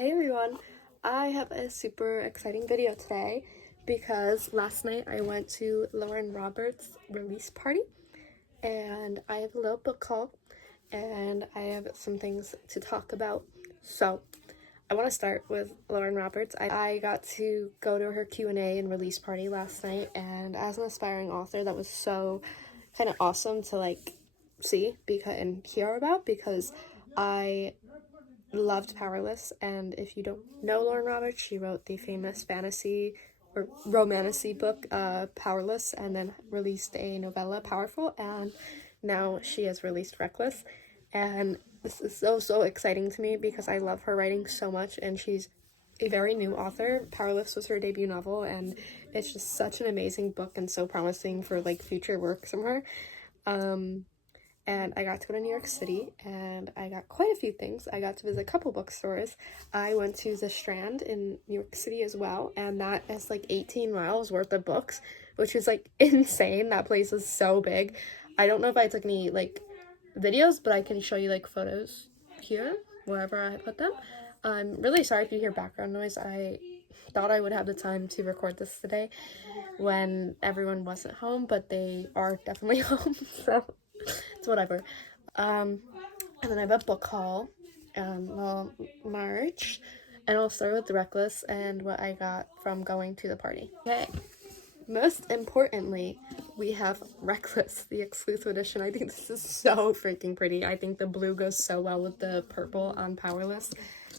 Hey everyone, I have a super exciting video today because last night I went to Lauren Roberts' release party and I have a little book haul and I have some things to talk about. So I want to start with Lauren Roberts. I got to go to her Q&A and release party last night, and as an aspiring author that was so kind of awesome to see and hear about because I loved Powerless. And if you don't know Lauren Roberts, she wrote the famous fantasy or romantasy book Powerless, and then released a novella Powerful, and now she has released Reckless. And this is so exciting to me because I love her writing so much, and she's a very new author. Powerless was her debut novel, and it's just such an amazing book and so promising for future work from her. And I got to go to New York City and I got quite a few things. I got to visit a couple bookstores. I went to the Strand in New York City as well, and that is 18 miles worth of books, which is insane. That place is so big. I don't know if I took any videos, but I can show you photos here, wherever I put them. I'm really sorry if you hear background noise. I thought I would have the time to record this today when everyone wasn't home, but they are definitely home, so it's whatever. And then I have a book haul, March, and I'll start with the Reckless and what I got from going to the party. Okay, most importantly, we have Reckless, the exclusive edition. I think this is so freaking pretty. I think the blue goes so well with the purple on Powerless,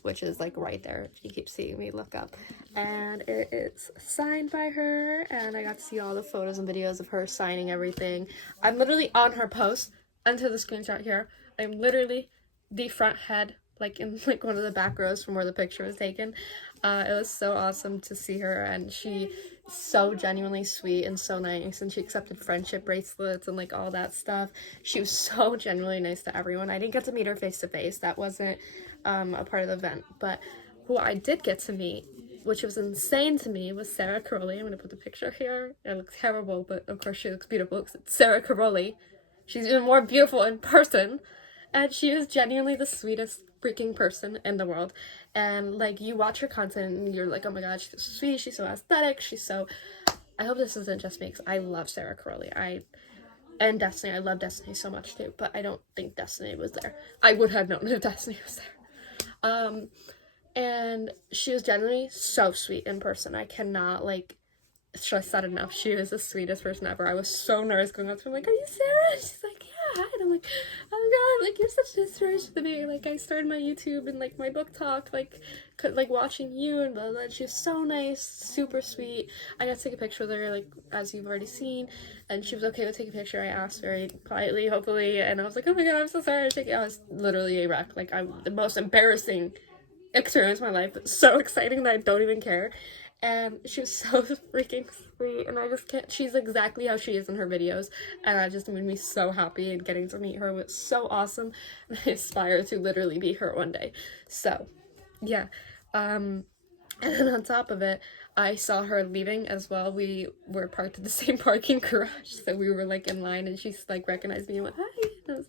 which is right there. If you keep seeing me, look up. And it is signed by her, and I got to see all the photos and videos of her signing everything. I'm literally on her post, onto the screenshot here. I'm literally the front head, in one of the back rows from where the picture was taken. It was so awesome to see her, and she's so genuinely sweet and so nice, and she accepted friendship bracelets and all that stuff. She was so genuinely nice to everyone. I didn't get to meet her face to face. That wasn't a part of the event, but who I did get to meet, which was insane to me, was Sarah Caroli. I'm gonna put the picture here. It looks terrible, but of course she looks beautiful. It's Sarah Caroli. She's even more beautiful in person, and she is genuinely the sweetest freaking person in the world. And you watch her content and you're like, oh my god, she's so sweet, she's so aesthetic, she's so... I hope this isn't just me because I love Sarah Caroli. And Destiny, I love Destiny so much too, but I don't think Destiny was there. I would have known if Destiny was there. And she was genuinely so sweet in person. I cannot stress that enough. She was the sweetest person ever. I was so nervous going up to her, are you Sarah? And she's like, yeah, hi. And I'm like, oh my god, you're such an inspiration to me. I started my YouTube and my book talk, watching you and blah, blah, blah. She was so nice, super sweet. I got to take a picture with her, as you've already seen, and she was okay with taking a picture. I asked very politely, hopefully, and I was like, oh my god, I'm so sorry. I was literally a wreck. I'm the most embarrassing experience of my life, but so exciting that I don't even care. And she was so freaking sweet, and I just can't... She's exactly how she is in her videos, and that just made me so happy, and getting to meet her was so awesome, and I aspire to literally be her one day. So, yeah. And then on top of it, I saw her leaving as well. We were parked at the same parking garage, so we were in line, and she recognized me and went, hi, and I was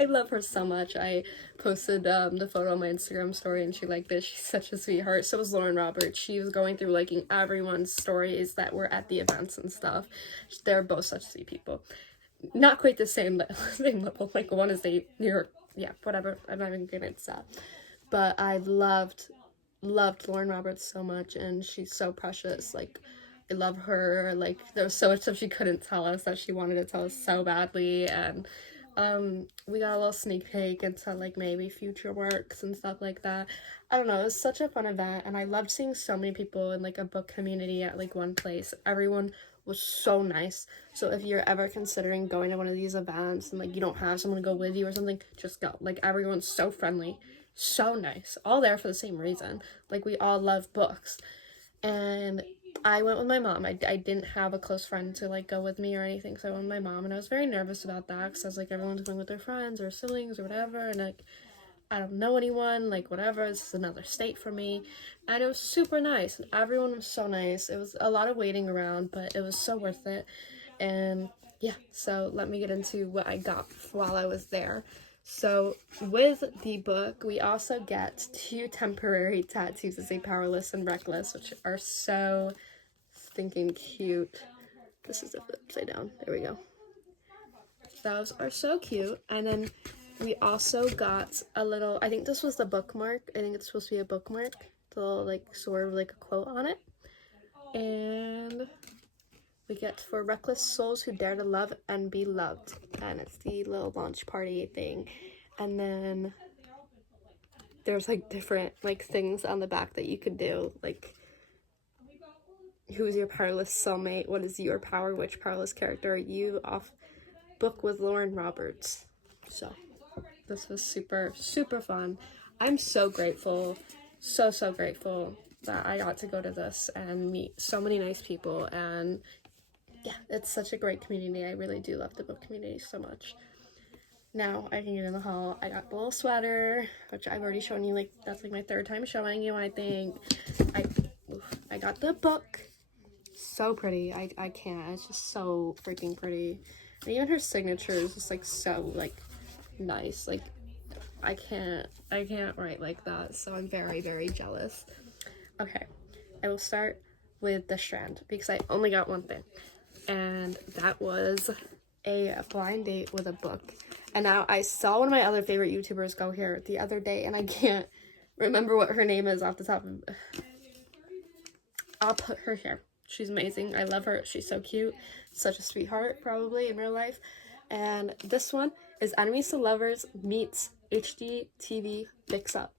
I love her so much. I posted the photo on my Instagram story, and she liked it. She's such a sweetheart. So was Lauren Roberts. She was going through liking everyone's stories that were at the events and stuff. They're both such sweet people. Not quite the same level. One is a New York, yeah, whatever. I'm not even gonna into that. But I loved Lauren Roberts so much, and she's so precious. I love her. There was so much stuff she couldn't tell us that she wanted to tell us so badly, and we got a little sneak peek into maybe future works and stuff like that. I don't know, it was such a fun event, and I loved seeing so many people in a book community at one place. Everyone was so nice. So if you're ever considering going to one of these events and you don't have someone to go with you or something, just go. Everyone's so friendly, so nice, all there for the same reason. We all love books. And I went with my mom. I didn't have a close friend to go with me or anything, so I went with my mom, and I was very nervous about that because I was everyone's going with their friends or siblings or whatever, and I don't know anyone, whatever, this is another state for me. And it was super nice, and everyone was so nice. It was a lot of waiting around, but it was so worth it. And yeah, so let me get into what I got while I was there. So with the book, we also get 2 temporary tattoos that say Powerless and Reckless, which are so stinking cute. This is upside down. There we go. Those are so cute. And then we also got a little, I think this was the bookmark. I think it's supposed to be a bookmark. The little, like, sort of like a quote on it. And we get for reckless souls who dare to love and be loved. And it's the little launch party thing. And then there's like different like things on the back that you could do, like who's your powerless soulmate, what is your power, which powerless character are you, off book with Lauren Roberts. So this was super fun. I'm so grateful, so grateful that I got to go to this and meet so many nice people, and yeah, it's such a great community. I really do love the book community so much. Now I can get in the haul. I got the little sweater, which I've already shown you, like that's like my 3rd time showing you, I think. I got the book. So pretty. I can't. It's just so freaking pretty. And even her signature is just like so like nice. Like I can't write like that, so I'm very jealous. Okay, I will start with the strand because I only got one thing, and that was a blind date with a book. And now I saw one of my other favorite YouTubers go here the other day, and I can't remember what her name is off the top of. I'll put her here. She's amazing. I love her. She's so cute. Such a sweetheart, probably, in real life. And this one is Enemies to Lovers meets HGTV Fix Up.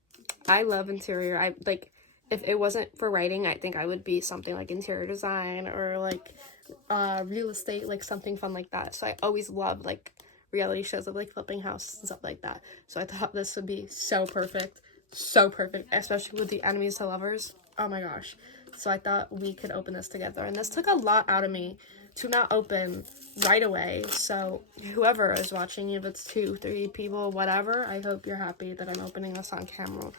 I love interior. I like, if it wasn't for writing, I think I would be something like interior design or like real estate, like something fun like that. So I always love like reality shows of like flipping houses and stuff like that. So I thought this would be so perfect, especially with the Enemies to Lovers. Oh my gosh. So I thought we could open this together, and this took a lot out of me to not open right away. So whoever is watching, if it's 2, 3 people, whatever, I hope you're happy that I'm opening this on camera.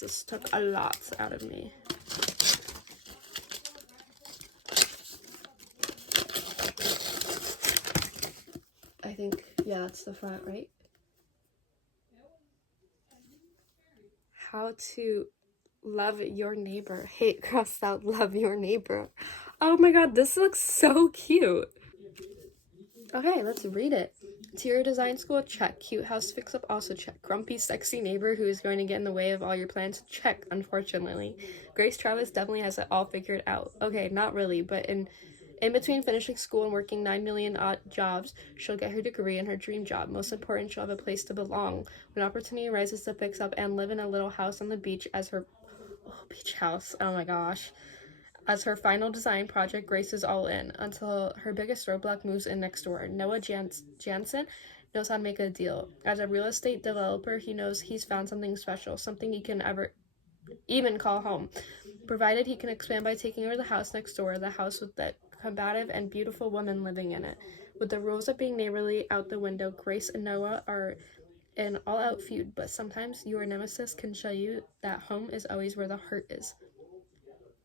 This took a lot out of me. I think, yeah, that's the front, right? How to love your neighbor. Hate crossed out, love your neighbor. Oh my god, this looks so cute. Okay, let's read it. Interior design school, check. Cute house fix up, also check. Grumpy, sexy neighbor who is going to get in the way of all your plans, check, unfortunately. Grace Travis definitely has it all figured out. Okay, not really, but in between finishing school and working 9 million odd jobs, she'll get her degree and her dream job. Most important, she'll have a place to belong. When opportunity arises to fix up and live in a little house on the beach as her beach house. Oh my gosh. As her final design project, Grace is all in until her biggest roadblock moves in next door. Noah Jansen knows how to make a deal. As a real estate developer, he knows he's found something special, something he can even call home. Provided he can expand by taking over the house next door, the house with that combative and beautiful woman living in it. With the rules of being neighborly out the window, Grace and Noah are an all-out feud, but sometimes your nemesis can show you that home is always where the heart is.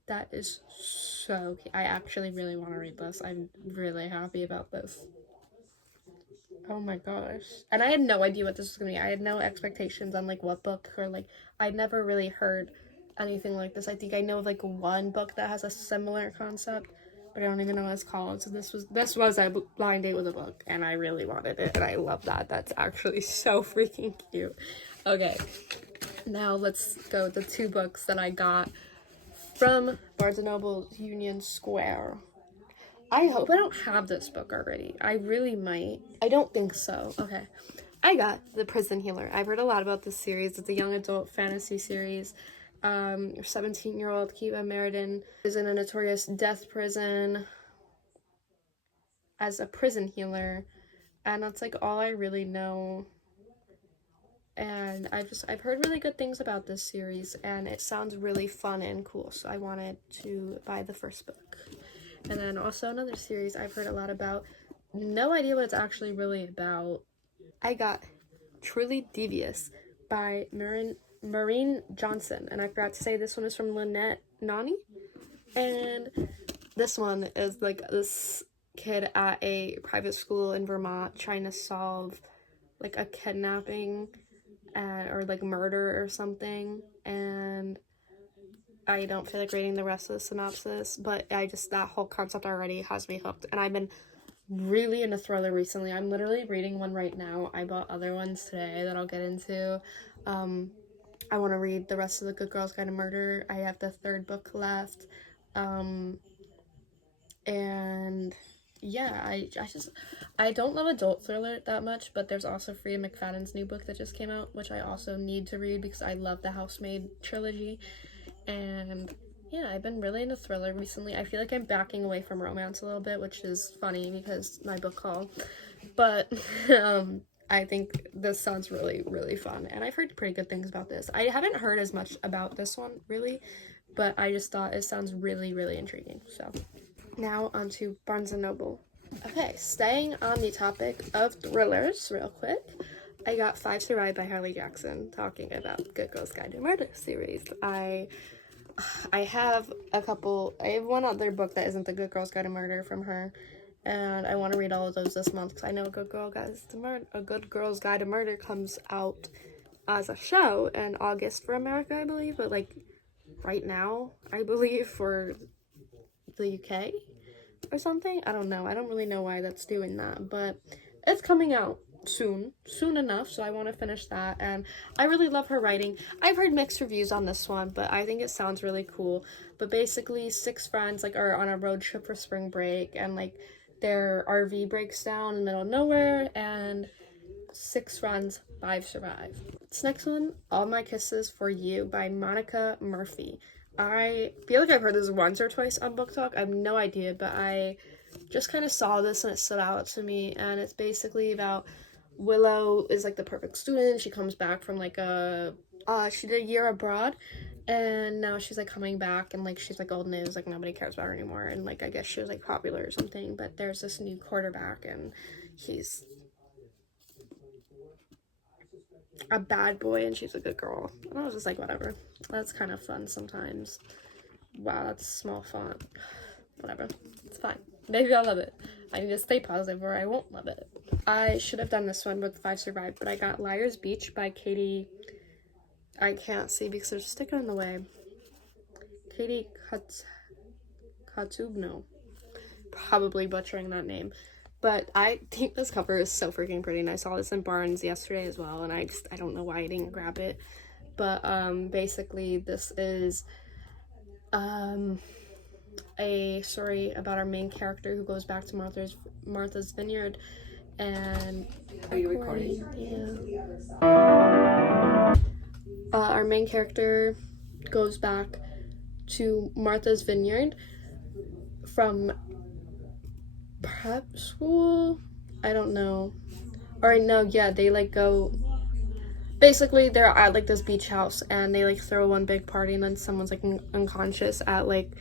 That is so cute. I actually really want to read this. I'm really happy about this. Oh my gosh. And I had no idea what this was going to be. I had no expectations on like what book, or like I'd never really heard anything like this. I think I know of like one book that has a similar concept, but I don't even know what it's called. So this was a blind date with a book, and I really wanted it, and I love that. That's actually so freaking cute. Okay. Now let's go with the 2 books that I got from Barnes & Noble Union Square. I hope I don't have this book already. I really might. I don't think so. Okay. I got The Prison Healer. I've heard a lot about this series. It's a young adult fantasy series. 17-year-old Kiva Meriden is in a notorious death prison as a prison healer. And that's like all I really know. And I've heard really good things about this series, and it sounds really fun and cool, so I wanted to buy the first book. And then also another series I've heard a lot about, no idea what it's actually really about. I got Truly Devious by Maureen Johnson, and I forgot to say this one is from Lynette Nani, and this one is like this kid at a private school in Vermont trying to solve like a kidnapping or like murder or something, and I don't feel like reading the rest of the synopsis, but that whole concept already has me hooked, and I've been really into thriller recently. I'm literally reading one right now. I bought other ones today that I'll get into. I want to read the rest of The Good Girls Guide to Murder. I have the 3rd book left. And yeah, I don't love adult thriller that much, but there's also Freya McFadden's new book that just came out, which I also need to read because I love the Housemaid trilogy. And yeah, I've been really into thriller recently. I feel like I'm backing away from romance a little bit, which is funny because my book haul. But I think this sounds really, really fun. And I've heard pretty good things about this. I haven't heard as much about this one, really, but I just thought it sounds really, really intriguing. So now onto Barnes & Noble. Okay, staying on the topic of thrillers real quick. I got Five Survive by Harley Jackson, talking about Good Girls Guide to Murder series. I have one other book that isn't the Good Girls Guide to Murder from her, and I want to read all of those this month because I know A Good Girls Guide to Murder comes out as a show in August for America, I believe, but like right now, I believe, for the UK or something. I don't know. I don't really know why that's doing that, but it's coming out soon enough, so I want to finish that. And I really love her writing. I've heard mixed reviews on this one, but I think it sounds really cool. But basically 6 friends like are on a road trip for spring break, and like their RV breaks down in the middle of nowhere, and 6 friends, 5 survive. This next one, All My Kisses for You by Monica Murphy. I feel like I've heard this once or twice on Book Talk. I have no idea, but I just kind of saw this and it stood out to me. And it's basically about Willow is like the perfect student. She comes back from like she did a year abroad, and now she's like coming back, and like she's like old news, like nobody cares about her anymore, and like I guess she was like popular or something. But there's this new quarterback, and he's a bad boy and she's a good girl. And I was just like, whatever. That's kind of fun sometimes. Wow, that's small font. Whatever. It's fine. Maybe I'll love it. I need to stay positive or I won't love it. I should have done this one with 5 Survive, but I got Liar's Beach by Katie. I can't see because there's a sticker in the way. Katie Katsubno. Probably butchering that name. But I think this cover is so freaking pretty, and I saw this in Barnes yesterday as well, and I don't know why I didn't grab it. But basically this is a story about our main character who goes back to Martha's Vineyard, and are you recording? Yeah. Our main character goes back to Martha's Vineyard from prep school. I don't know. Or no, yeah, they like go. Basically, they're at like this beach house, and they like throw one big party, and then someone's like unconscious at like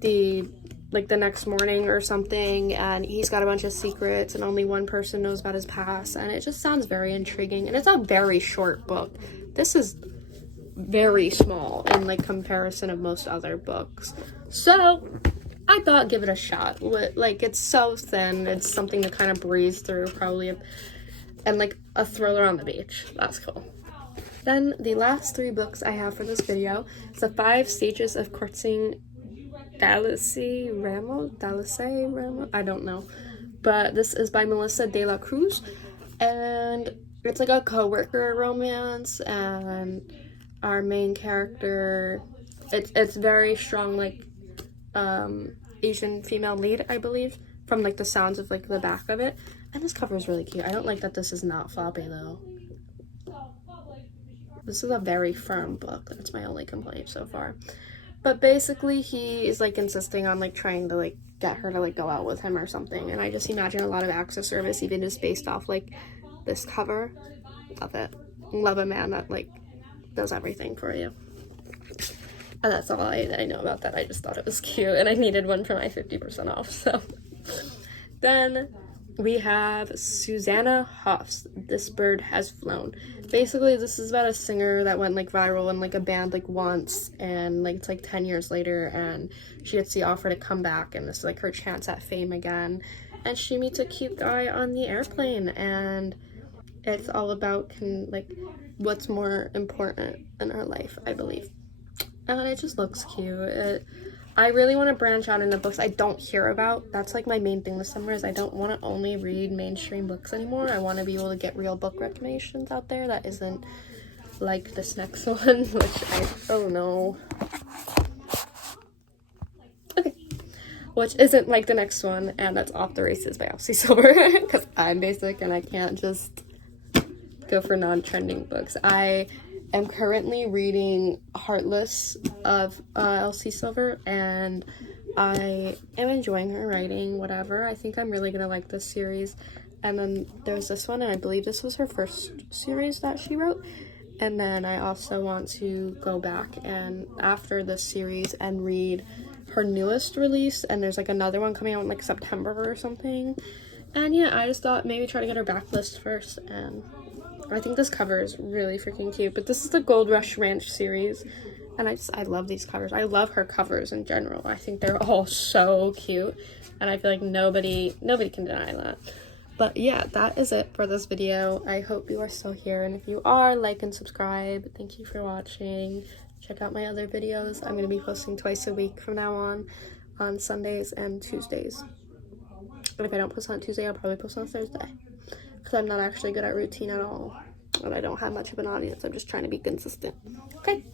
the next morning or something, and he's got a bunch of secrets, and only one person knows about his past, and it just sounds very intriguing. And it's a very short book. This is very small in like comparison of most other books, so I thought give it a shot. Like, it's so thin, it's something to kind of breeze through probably, and like a thriller on the beach. That's cool. Then the last 3 books I have for this video is The 5 Stages of Courting Dalicé Ramos, I don't know, but this is by Melissa De La Cruz, and it's like a co-worker romance, and our main character, it's very strong, like Asian female lead, I believe, from like the sounds of like the back of it. And this cover is really cute. I don't like that this is not floppy though. This is a very firm book. That's my only complaint so far. But basically he is like insisting on like trying to like get her to like go out with him or something, and I just imagine a lot of acts of service, even just based off like this cover. Love it. Love a man that like does everything for you. And that's all I know about that. I just thought it was cute, and I needed one for my 50% off, so. Then we have Susanna Hoffs, This Bird Has Flown. Basically, this is about a singer that went like viral in like a band like once, and like it's like 10 years later, and she gets the offer to come back, and this is like her chance at fame again. And she meets a cute guy on the airplane, and It's all about like what's more important in our life, I believe. And it just looks cute. I really want to branch out into books I don't hear about. That's like my main thing this summer, is I don't want to only read mainstream books anymore. I want to be able to get real book recommendations out there that isn't like this next one, which oh no. Okay. Which isn't like the next one, and that's Off the Races by Elsie Silver, because I'm basic and I can't just go for non-trending books. I am currently reading Heartless of Elsie Silver, and I am enjoying her writing, whatever. I think I'm really gonna like this series. And then there's this one, and I believe this was her first series that she wrote. And then I also want to go back and after this series and read her newest release, and there's like another one coming out in like September or something. And yeah, I just thought maybe try to get her backlist first, and I think this cover is really freaking cute. But this is the Gold Rush Ranch series, and I love these covers. I love her covers in general. I think they're all so cute, and I feel like nobody can deny that. But yeah, that is it for this video. I hope you are still here, and if you are, like and subscribe. Thank you for watching. Check out my other videos. I'm going to be posting twice a week from now on Sundays and Tuesdays. And if I don't post on Tuesday, I'll probably post on Thursday, because I'm not actually good at routine at all, and I don't have much of an audience. I'm just trying to be consistent. Okay.